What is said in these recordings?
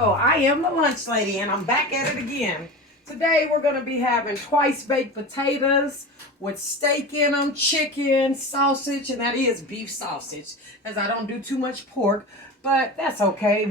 Oh, I am the lunch lady and I'm back at it again. Today we're going to be having twice baked potatoes with steak in them, chicken, sausage, and that is beef sausage as I don't do too much pork, but that's okay.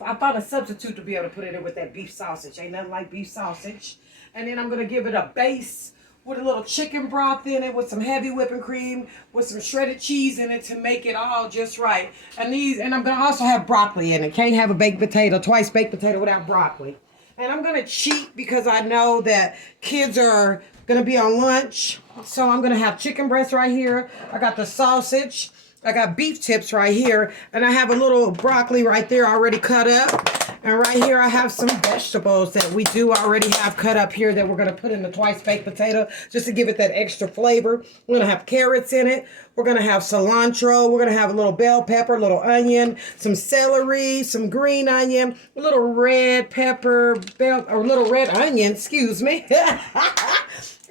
I found a substitute to be able to put it in with that beef sausage. Ain't nothing like beef sausage. And then I'm going to give it a base with a little chicken broth in it with some heavy whipping cream with some shredded cheese in it to make it all just right. And I'm gonna also have broccoli in it. Can't have a baked potato, twice baked potato without broccoli. And I'm gonna cheat because I know that kids are gonna be on lunch. So I'm gonna have chicken breast right here. I got the sausage. I got beef tips right here. And I have a little broccoli right there already cut up. And right here I have some vegetables that we do already have cut up here that we're going to put in the twice baked potato just to give it that extra flavor. We're going to have carrots in it. We're going to have cilantro. We're going to have a little bell pepper, a little onion, some celery, some green onion, a little red pepper, or little red onion, excuse me,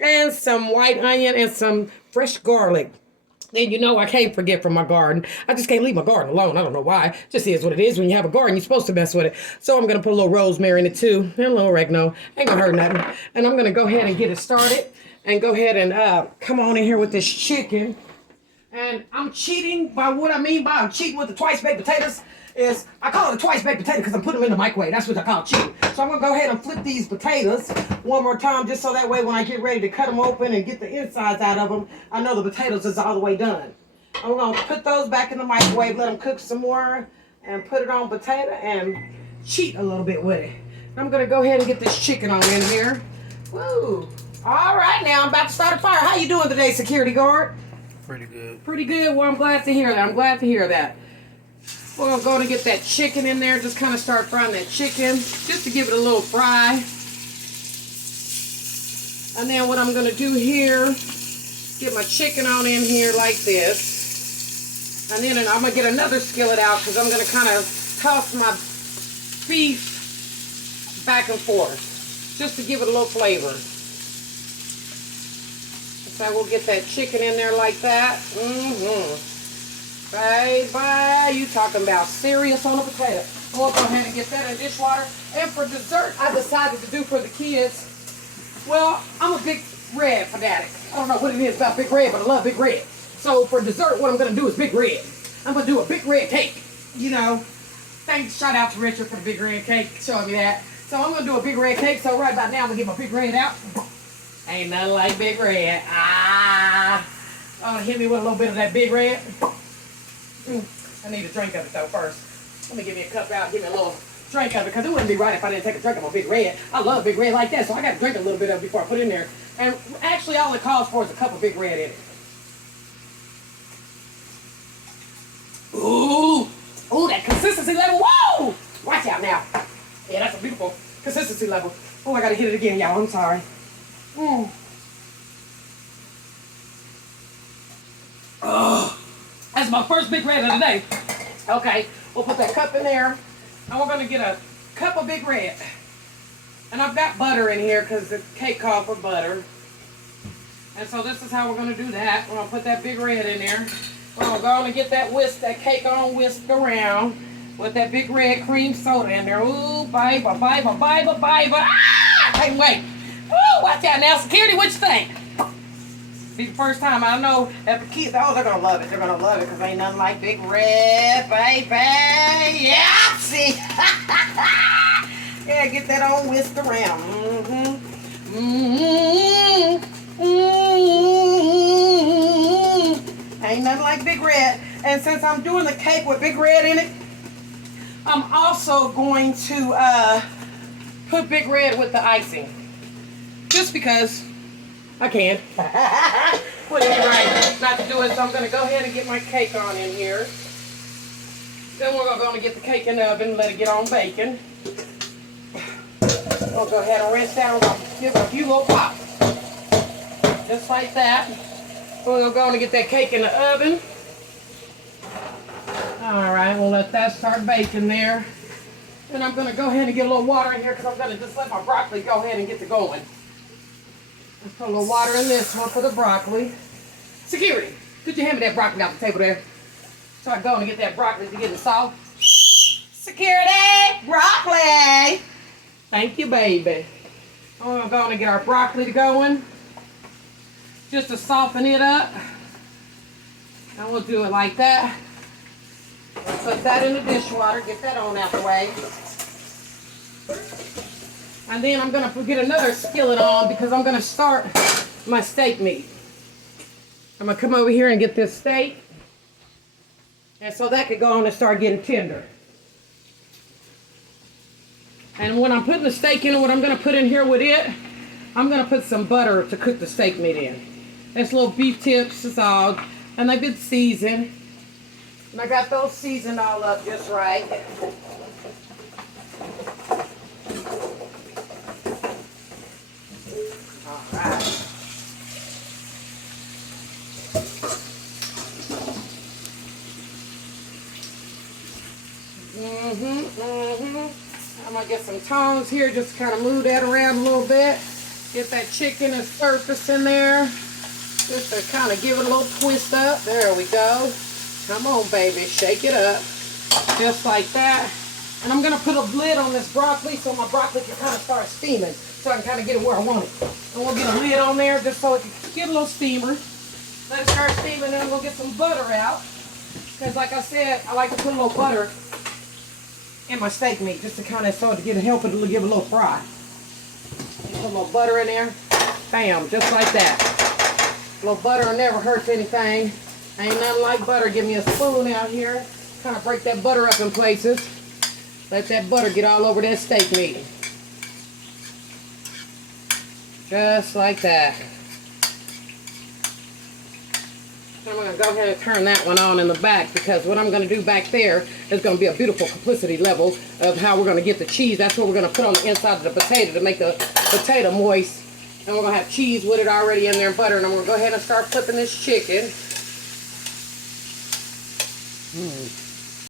and some white onion and some fresh garlic. And you know I can't forget from my garden. I just can't leave my garden alone. I don't know why. It just is what it is. When you have a garden, you're supposed to mess with it. So I'm going to put a little rosemary in it too. And a little oregano. Ain't going to hurt nothing. And I'm going to go ahead and get it started. And go ahead and come on in here with this chicken. And I'm cheating by what I mean by I'm cheating with the twice baked potatoes is I call it a twice baked potato because I'm putting them in the microwave. That's what I call cheating. So I'm going to go ahead and flip these potatoes one more time just so that way when I get ready to cut them open and get the insides out of them, I know the potatoes is all the way done. I'm going to put those back in the microwave, let them cook some more, and put it on potato and cheat a little bit with it. I'm going to go ahead and get this chicken on in here. Woo! All right, now I'm about to start a fire. How you doing today, security guard? Pretty good. Pretty good. Well, I'm glad to hear that. I'm glad to hear that. We're going to get that chicken in there. Just kind of start frying that chicken. Just to give it a little fry. And then what I'm going to do here, get my chicken on in here like this. And then I'm going to get another skillet out because I'm going to kind of toss my beef back and forth. Just to give it a little flavor. So we'll get that chicken in there like that. Baby, you talking about serious on a potato. We'll go ahead and get that in dishwater. And for dessert, I decided to do for the kids, well, I'm a big red fanatic. I don't know what it is about Big Red, but I love Big Red. So for dessert, what I'm going to do is Big Red. I'm going to do a Big Red cake. You know, thanks, shout out to Richard for the Big Red cake, showing me that. So I'm going to do a Big Red cake. So right about now, I'm going to get my Big Red out. Ain't nothing like Big Red. Hit me with a little bit of that Big Red. I need a drink of it though first. Let me give me a cup out, give me a little drink of it, because it wouldn't be right if I didn't take a drink of my Big Red. I love Big Red like that, so I got to drink a little bit of it before I put it in there. And actually all it calls for is a cup of Big Red in it. Ooh, that consistency level, whoa! Watch out now. Yeah, that's a beautiful consistency level. Oh, I got to hit it again, y'all, I'm sorry. That's my first Big Red of the day. Okay, we'll put that cup in there. And we're going to get a cup of Big Red. And I've got butter in here because the cake called for butter. And so this is how we're going to do that. We're going to put that Big Red in there. We're going to go and get that cake on whisked around with that Big Red cream soda in there. Ooh, baby. Ah! Can't wait. Ooh, watch out now. Security, what you think? Be the first time. I know that the kids, oh, they're going to love it. They're going to love it because ain't nothing like Big Red, baby. Yeah, see. Yeah, get that on whisked around. Ain't nothing like Big Red. And since I'm doing the cake with Big Red in it, I'm also going to put Big Red with the icing. Just because I can. Wouldn't be right not to do it, so I'm going to go ahead and get my cake on in here. Then we're going to get the cake in the oven and let it get on baking. We'll go ahead and rinse that. We're going to give it a few little pops. Just like that. We're going to go and get that cake in the oven. Alright, we'll let that start baking there. And I'm going to go ahead and get a little water in here because I'm going to just let my broccoli go ahead and get to going. Let's put a little water in this one for the broccoli. Security, could you hand me that broccoli off the table there? So I go and get that broccoli to get it soft. Security, broccoli! Thank you, baby. We're going to get our broccoli going just to soften it up. And we'll do it like that. Put that in the dishwater, get that on out the way. And then I'm going to get another skillet on because I'm going to start my steak meat. I'm going to come over here and get this steak. And so that could go on and start getting tender. And when I'm putting the steak in, what I'm going to put in here with it, I'm going to put some butter to cook the steak meat in. That's little beef tips, is all. And they've been seasoned. And I got those seasoned all up just right. All right. I'm gonna get some tongs here, just kind of move that around a little bit. Get that chicken and surface in there. Just to kind of give it a little twist up. There we go. Come on, baby, shake it up. Just like that. And I'm gonna put a lid on this broccoli so my broccoli can kind of start steaming. So I can kind of get it where I want it. And we'll get a lid on there just so it can get a little steamer. Let it start steaming, and we'll get some butter out. Because like I said, I like to put a little butter in my steak meat just to kind of help it to give a little fry. Put a little butter in there. Bam, just like that. A little butter never hurts anything. Ain't nothing like butter. Give me a spoon out here. Kind of break that butter up in places. Let that butter get all over that steak meat. Just like that. I'm going to go ahead and turn that one on in the back, because what I'm going to do back there is going to be a beautiful complicity level of how we're going to get the cheese. That's what we're going to put on the inside of the potato to make the potato moist. And we're going to have cheese with it already in there and butter. And I'm going to go ahead and start flipping this chicken.